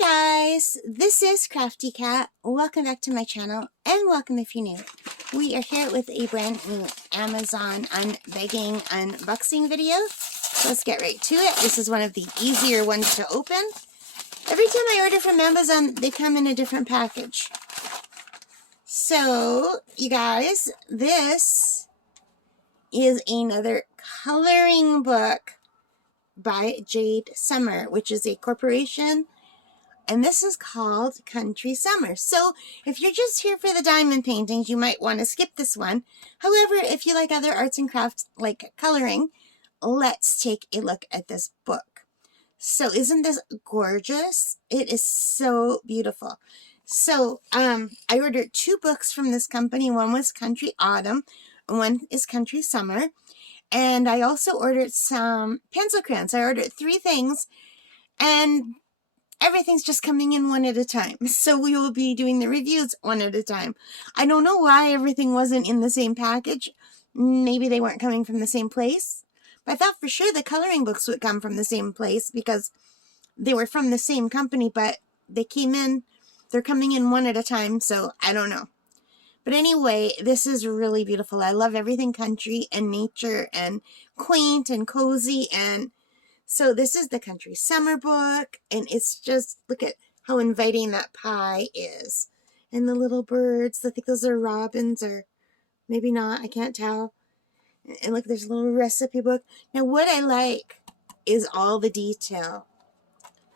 guys, this is Crafty Cat. Welcome back to my channel, and welcome if you're new. We are here with a brand new Amazon unbagging unboxing video. So let's get right to it. This is one of the easier ones to open. Every time I order from Amazon, they come in a different package. So, you guys, this is another coloring book by Jade Summer, which is a corporation. And this is called Country Summer. So if you're just here for the diamond paintings, you might want to skip this one. However, if you like other arts and crafts like coloring, let's take a look at this book. So isn't this gorgeous? It is so beautiful. So I ordered 2 books from this company. One was Country Autumn, and one is Country Summer. And I also ordered some pencil crayons. I ordered 3 things, and everything's just coming in one at a time. So we will be doing the reviews one at a time. I don't know why everything wasn't in the same package. Maybe they weren't coming from the same place. But I thought for sure the coloring books would come from the same place because they were from the same company, but they came in, they're coming in one at a time, so I don't know. But anyway, this is really beautiful. I love everything country and nature and quaint and cozy. And so this is the Country Summer book, and it's just, look at how inviting that pie is. And the little birds, I think those are robins, or maybe not, I can't tell. And look, there's a little recipe book. Now what I like is all the detail.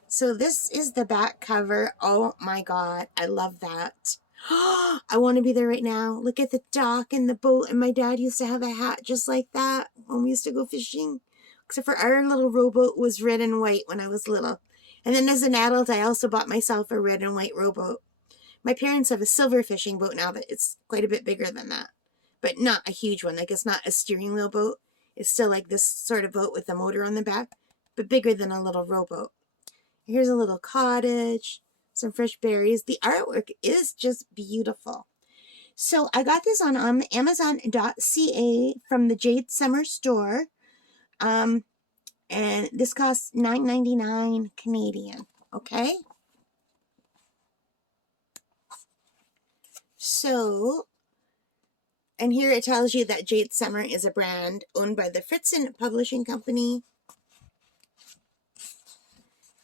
So this is the back cover. Oh my God, I love that. I want to be there right now. Look at the dock and the boat, and my dad used to have a hat just like that when we used to go fishing. Except for our little rowboat was red and white when I was little. And then as an adult, I also bought myself a red and white rowboat. My parents have a silver fishing boat now that it's quite a bit bigger than that. But not a huge one. Like, it's not a steering wheel boat. It's still like this sort of boat with a motor on the back, but bigger than a little rowboat. Here's a little cottage, some fresh berries. The artwork is just beautiful. So I got this on Amazon.ca from the Jade Summer store. And this costs $9.99 Canadian, okay? So, and here it tells you that Jade Summer is a brand owned by the Fritzen Publishing Company.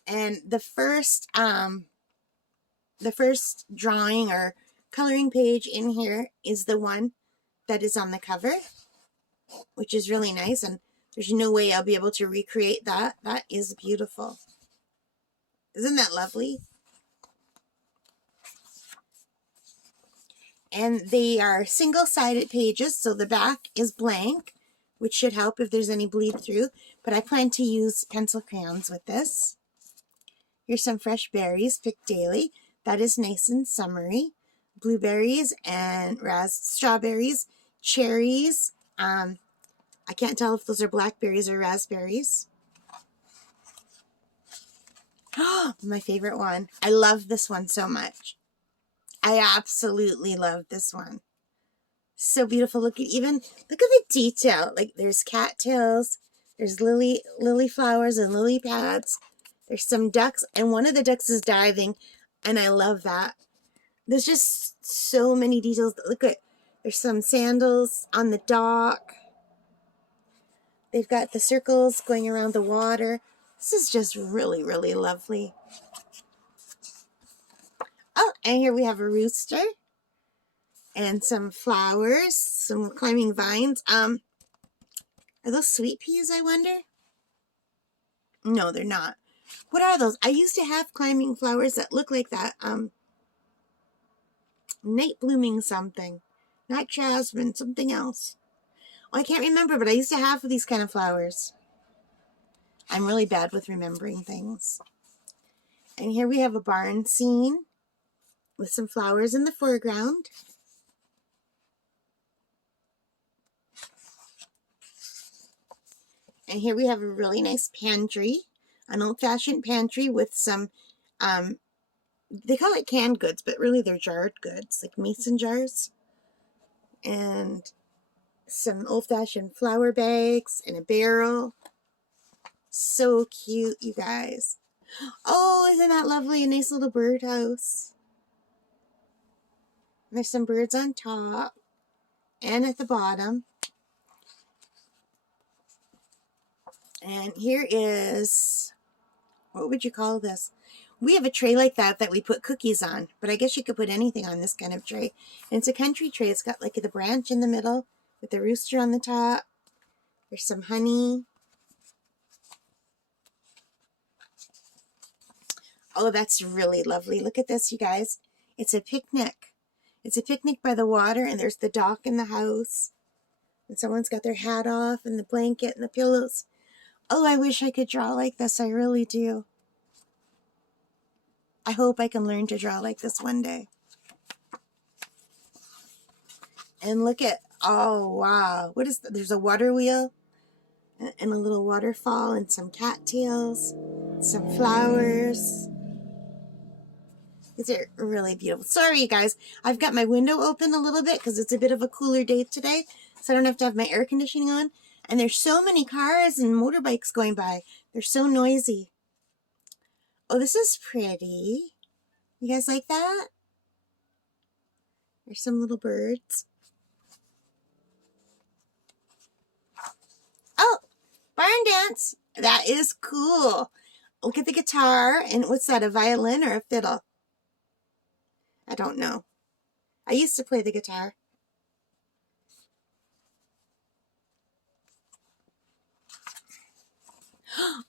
And the first drawing or coloring page in here is the one that is on the cover, which is really nice, and there's no way I'll be able to recreate that. That is beautiful. Isn't that lovely? And they are single-sided pages, so the back is blank, which should help if there's any bleed through. But I plan to use pencil crayons with this. Here's some fresh berries picked daily. That is nice and summery. Blueberries and strawberries, cherries. I can't tell if those are blackberries or raspberries. Oh, my favorite one. I love this one so much. I absolutely love this one. So beautiful. Look at the detail. Like, there's cattails, there's lily flowers and lily pads. There's some ducks, and one of the ducks is diving, and I love that. There's just so many details. Look at, there's some sandals on the dock. They've got the circles going around the water. This is just really, really lovely. Oh, and here we have a rooster and some flowers, some climbing vines. Are those sweet peas, I wonder? No, they're not. What are those? I used to have climbing flowers that look like that. Night blooming something. Not jasmine, something else. Oh, I can't remember, but I used to have these kind of flowers. I'm really bad with remembering things. And here we have a barn scene with some flowers in the foreground. And here we have a really nice pantry, an old-fashioned pantry with some, they call it canned goods, but really they're jarred goods, like mason jars. And some old-fashioned flour bags and a barrel. So cute, you guys. Oh, isn't that lovely? A nice little birdhouse. There's some birds on top and at the bottom. And here is, what would you call this? We have a tray like that we put cookies on, but I guess you could put anything on this kind of tray. And it's a country tray. It's got like the branch in the middle with the rooster on the top. There's some honey. Oh, that's really lovely. Look at this, you guys. It's a picnic. It's a picnic by the water, and there's the dock in the house. And someone's got their hat off and the blanket and the pillows. Oh, I wish I could draw like this. I really do. I hope I can learn to draw like this one day. And look at, oh, wow. What is that? There's a water wheel and a little waterfall and some cattails, some flowers. These are really beautiful. Sorry, you guys. I've got my window open a little bit because it's a bit of a cooler day today, so I don't have to have my air conditioning on. And there's so many cars and motorbikes going by. They're so noisy. Oh, this is pretty. You guys like that? There's some little birds. Oh, barn dance. That is cool. Look at the guitar. And what's that, a violin or a fiddle? I don't know. I used to play the guitar.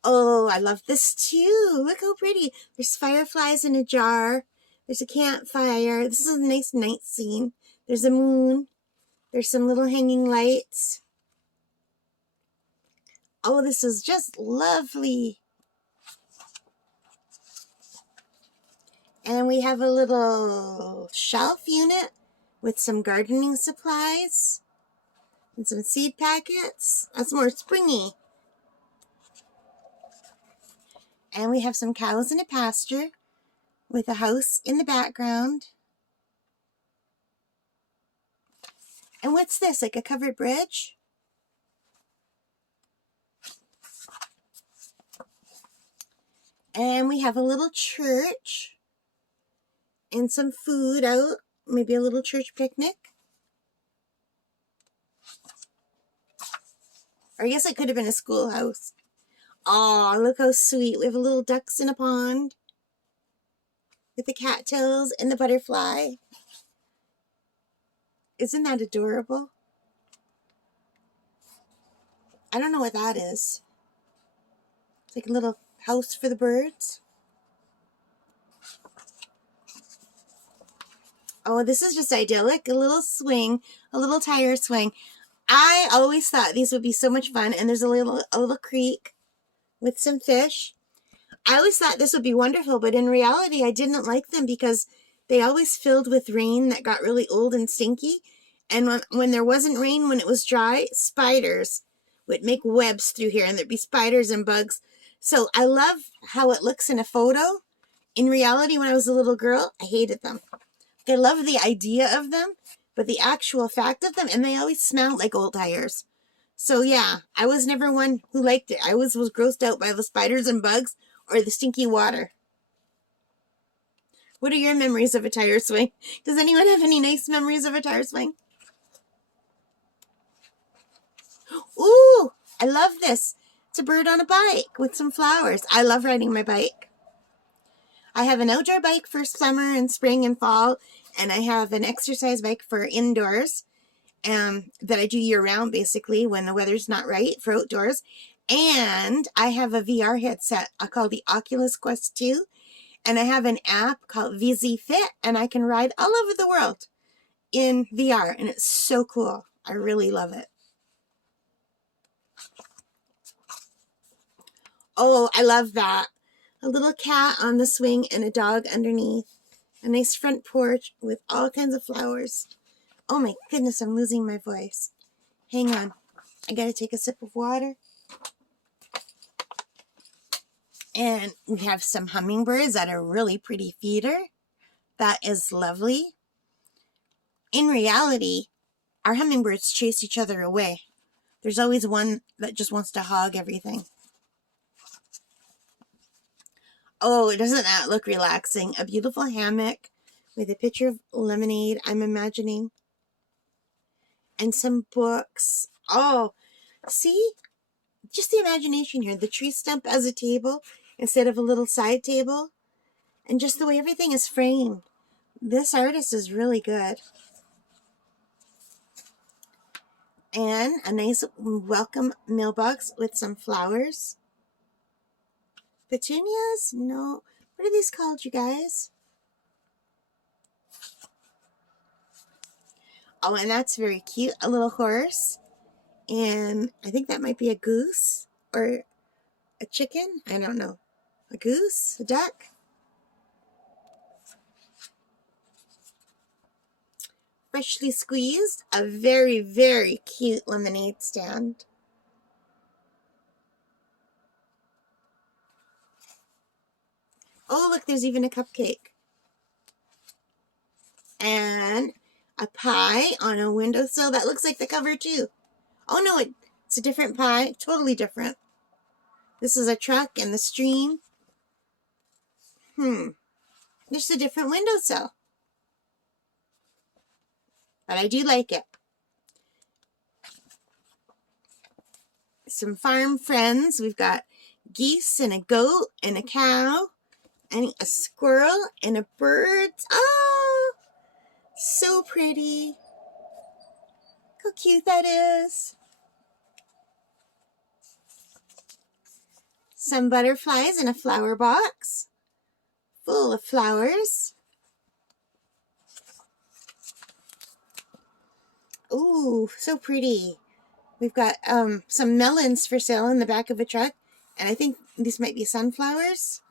Oh, I love this too. Look how pretty. There's fireflies in a jar. There's a campfire. This is a nice night scene. There's a moon. There's some little hanging lights. Oh, this is just lovely. And we have a little shelf unit with some gardening supplies and some seed packets. That's more springy. And we have some cows in a pasture with a house in the background. And what's this, like a covered bridge? And we have a little church and some food out, maybe a little church picnic. Or I guess it could have been a schoolhouse. Oh, look how sweet. We have a little ducks in a pond with the cattails and the butterfly. Isn't that adorable? I don't know what that is. It's like a little house for the birds. Oh, this is just idyllic. A little swing, a little tire swing. I always thought these would be so much fun. And there's a little creek with some fish. I always thought this would be wonderful, but in reality, I didn't like them because they always filled with rain that got really old and stinky. And when there wasn't rain, when it was dry, spiders would make webs through here, and there'd be spiders and bugs. So I love how it looks in a photo. In reality, when I was a little girl, I hated them. I love the idea of them, but the actual fact of them, and they always smelled like old tires. So yeah, I was never one who liked it. I was grossed out by the spiders and bugs or the stinky water. What are your memories of a tire swing? Does anyone have any nice memories of a tire swing? Ooh, I love this. It's a bird on a bike with some flowers. I love riding my bike. I have an outdoor bike for summer and spring and fall, and I have an exercise bike for indoors that I do year-round, basically, when the weather's not right for outdoors. And I have a VR headset called the Oculus Quest 2, and I have an app called VZ Fit, and I can ride all over the world in VR, and it's so cool. I really love it. Oh, I love that. A little cat on the swing and a dog underneath. A nice front porch with all kinds of flowers. Oh my goodness, I'm losing my voice. Hang on. I gotta take a sip of water. And we have some hummingbirds that are really pretty feeder. That is lovely. In reality, our hummingbirds chase each other away. There's always one that just wants to hog everything. Oh, doesn't that look relaxing? A beautiful hammock with a picture of lemonade, I'm imagining. And some books. Oh, see? Just the imagination here. The tree stump as a table instead of a little side table. And just the way everything is framed. This artist is really good. And a nice welcome mailbox with some flowers. Petunias? No. What are these called, you guys? Oh, and that's very cute. A little horse. And I think that might be a goose or a chicken. I don't know. A goose? A duck? Freshly squeezed. A very, very cute lemonade stand. Oh, look, there's even a cupcake. And a pie on a windowsill. That looks like the cover, too. Oh, no, it's a different pie. Totally different. This is a truck and the stream. There's a different windowsill. But I do like it. Some farm friends. We've got geese and a goat and a cow and a squirrel and a bird. Oh, so pretty. How cute that is. Some butterflies in a flower box full of flowers. Ooh, so pretty. We've got some melons for sale in the back of a truck. And I think these might be sunflowers.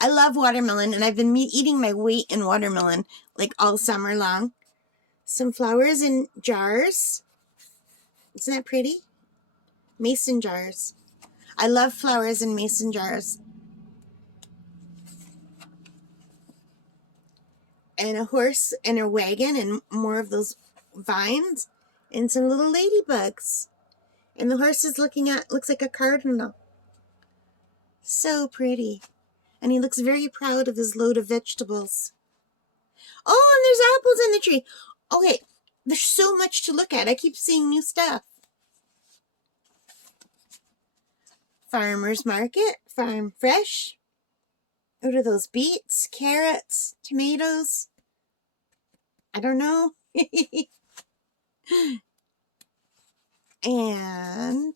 I love watermelon, and I've been eating my weight in watermelon like all summer long. Some flowers in jars. Isn't that pretty? Mason jars. I love flowers in mason jars. And a horse and a wagon and more of those vines and some little ladybugs. And the horse is looks like a cardinal. So pretty. And he looks very proud of his load of vegetables. Oh, and there's apples in the tree. Okay, there's so much to look at. I keep seeing new stuff. Farmer's market, farm fresh. What are those? Beets, carrots, tomatoes? I don't know. And,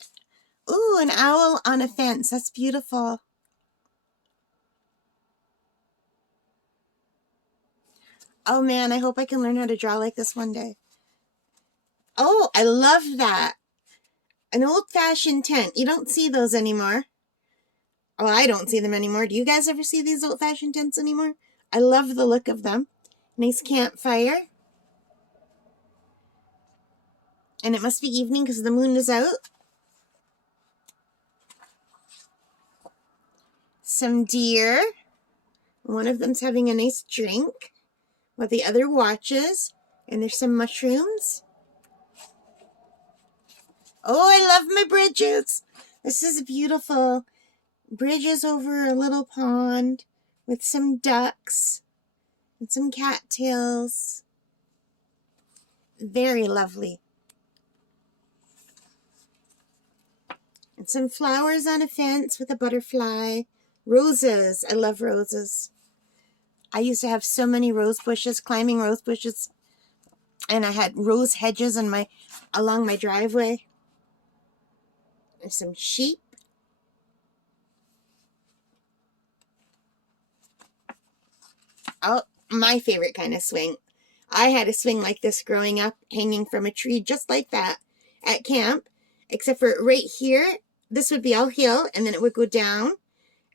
ooh, an owl on a fence. That's beautiful. Oh man, I hope I can learn how to draw like this one day. Oh, I love that. An old-fashioned tent. You don't see those anymore. Oh, I don't see them anymore. Do you guys ever see these old-fashioned tents anymore? I love the look of them. Nice campfire. And it must be evening because the moon is out. Some deer. One of them's having a nice drink while the other watches. And there's some mushrooms. Oh, I love my bridges. This is beautiful. Bridges over a little pond with some ducks and some cattails. Very lovely. And some flowers on a fence with a butterfly. Roses. I love roses. I used to have so many rose bushes, climbing rose bushes. And I had rose hedges along my driveway. There's some sheep. Oh, my favorite kind of swing. I had a swing like this growing up, hanging from a tree just like that at camp. Except for right here, this would be all hill, and then it would go down.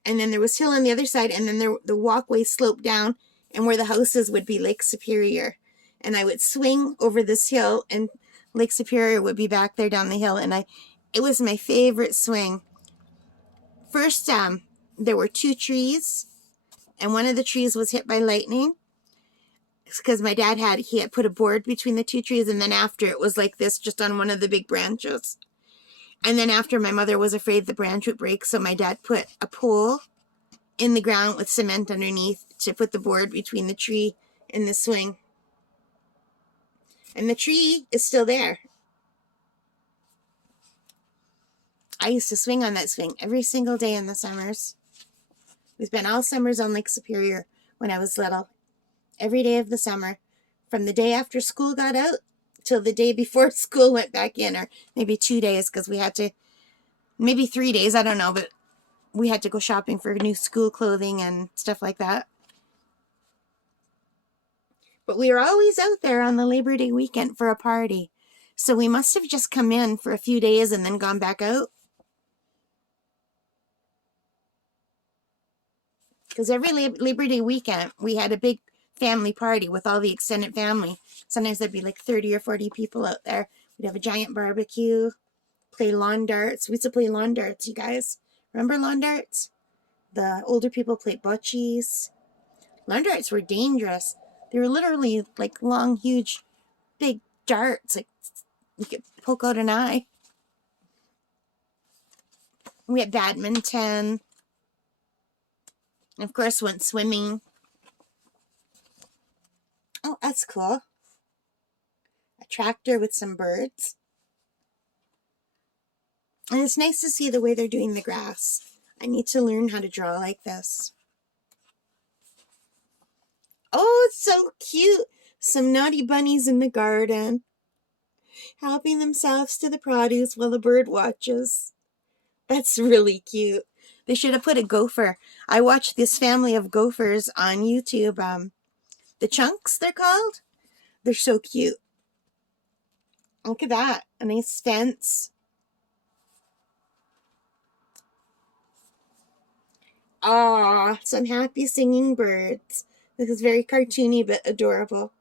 And then there was hill on the other side, and then the walkway sloped down, and where the houses would be Lake Superior. And I would swing over this hill, and Lake Superior would be back there down the hill, and it was my favorite swing. First, there were 2 trees, and one of the trees was hit by lightning because my dad had put a board between the 2 trees, and then after it was like this just on one of the big branches. And then after, my mother was afraid the branch would break, so my dad put a pole in the ground with cement underneath to put the board between the tree and the swing. And the tree is still there. I used to swing on that swing every single day in the summers. We spent all summers on Lake Superior when I was little. Every day of the summer. From the day after school got out till the day before school went back in, or maybe 2 days, because we had to, maybe 3 days, I don't know, but we had to go shopping for new school clothing and stuff like that. But we were always out there on the Labor Day weekend for a party. So we must have just come in for a few days and then gone back out. Because every Labor Day weekend, we had a big family party with all the extended family. Sometimes there'd be like 30 or 40 people out there. We'd have a giant barbecue, play lawn darts. We used to play lawn darts, you guys. Remember lawn darts? The older people played bocces. Lawn darts were dangerous. They were literally like long, huge, big darts. Like you could poke out an eye. We had badminton. And of course, went swimming. Oh, that's cool. A tractor with some birds. And it's nice to see the way they're doing the grass. I need to learn how to draw like this. Oh, it's so cute. Some naughty bunnies in the garden, helping themselves to the produce while the bird watches. That's really cute. They should have put a gopher. I watched this family of gophers on YouTube. The chunks, they're called. They're so cute. Look at that. A nice fence. Ah, some happy singing birds. This is very cartoony but adorable.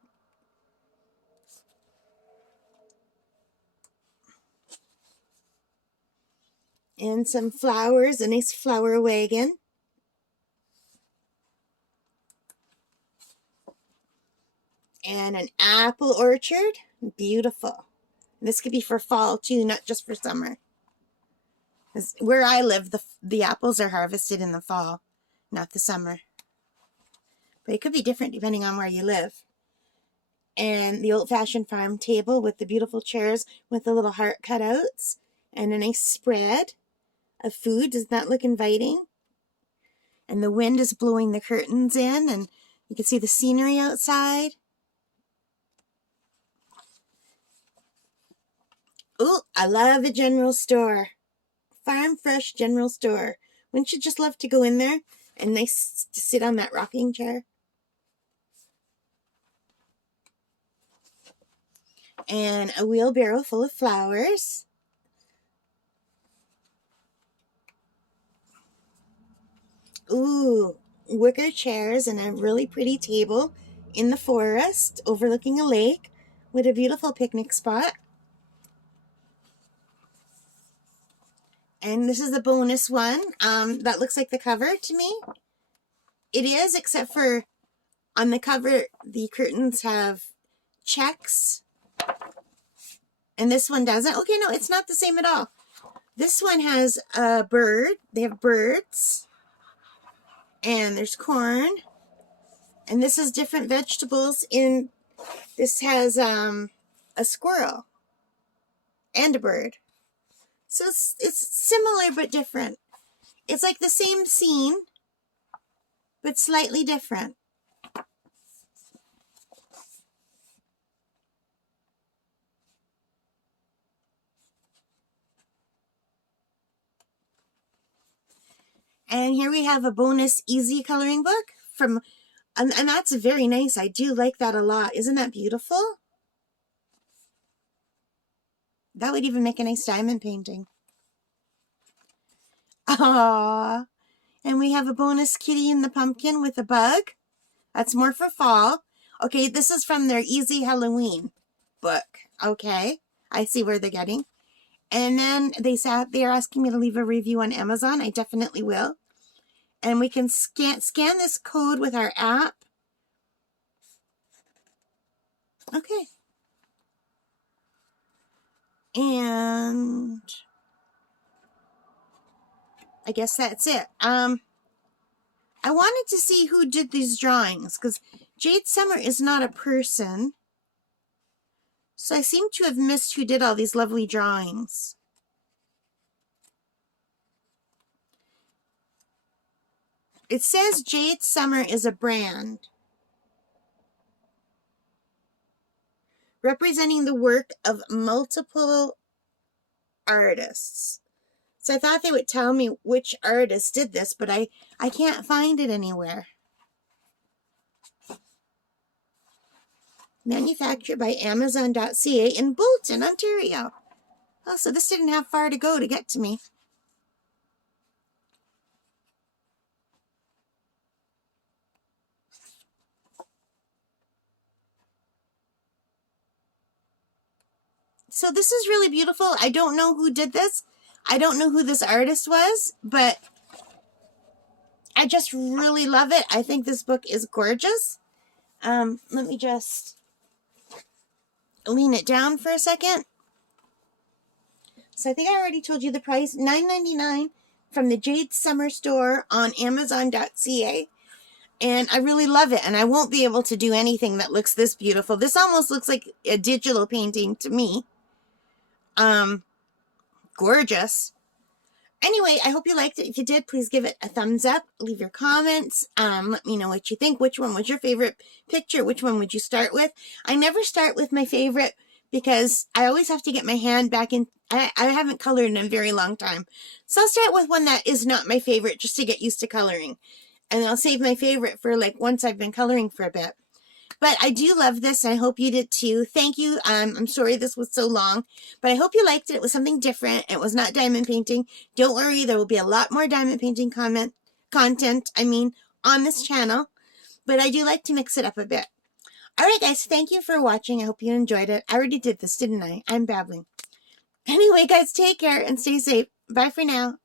And some flowers, a nice flower wagon. And an apple orchard. Beautiful. This could be for fall too, not just for summer. Where I live, the apples are harvested in the fall, not the summer. But it could be different depending on where you live. And the old-fashioned farm table with the beautiful chairs with the little heart cutouts. And a nice spread of food. Does that look inviting? And the wind is blowing the curtains in, and you can see the scenery outside. Ooh, I love a general store. Farm Fresh General Store. Wouldn't you just love to go in there and nice to sit on that rocking chair? And a wheelbarrow full of flowers. Ooh, wicker chairs and a really pretty table in the forest overlooking a lake with a beautiful picnic spot. And this is the bonus one. That looks like the cover to me. It is, except for on the cover, the curtains have checks. And this one doesn't. Okay, no, it's not the same at all. This one has a bird. They have birds. And there's corn. And this is different vegetables. This has a squirrel and a bird. So it's similar but different. It's like the same scene, but slightly different. And here we have a bonus easy coloring book from, and that's very nice. I do like that a lot. Isn't that beautiful? That would even make a nice diamond painting. Aww. And we have a bonus Kitty in the Pumpkin with a bug. That's more for fall. Okay, this is from their Easy Halloween book. Okay, I see where they're getting. And then they're asking me to leave a review on Amazon. I definitely will. And we can scan this code with our app. Okay. And I guess that's it. I wanted to see who did these drawings, because Jade Summer is not a person. So I seem to have missed who did all these lovely drawings. It says Jade Summer is a brand representing the work of multiple artists. So I thought they would tell me which artist did this, but I can't find it anywhere. Manufactured by Amazon.ca in Bolton, Ontario. Oh, so this didn't have far to go to get to me. So this is really beautiful. I don't know who did this. I don't know who this artist was, but I just really love it. I think this book is gorgeous. Let me just lean it down for a second. So I think I already told you the price, $9.99 from the Jade Summer store on Amazon.ca. And I really love it. And I won't be able to do anything that looks this beautiful. This almost looks like a digital painting to me. Gorgeous. Anyway, I hope you liked it. If you did, please give it a thumbs up. Leave your comments. Let me know what you think. Which one was your favorite picture? Which one would you start with? I never start with my favorite because I always have to get my hand back in. I haven't colored in a very long time. So I'll start with one that is not my favorite just to get used to coloring. And I'll save my favorite for like once I've been coloring for a bit. But I do love this, and I hope you did too. Thank you. I'm sorry this was so long, but I hope you liked it. It was something different. It was not diamond painting. Don't worry, there will be a lot more diamond painting content, on this channel. But I do like to mix it up a bit. All right, guys, thank you for watching. I hope you enjoyed it. I already did this, didn't I? I'm babbling. Anyway, guys, take care and stay safe. Bye for now.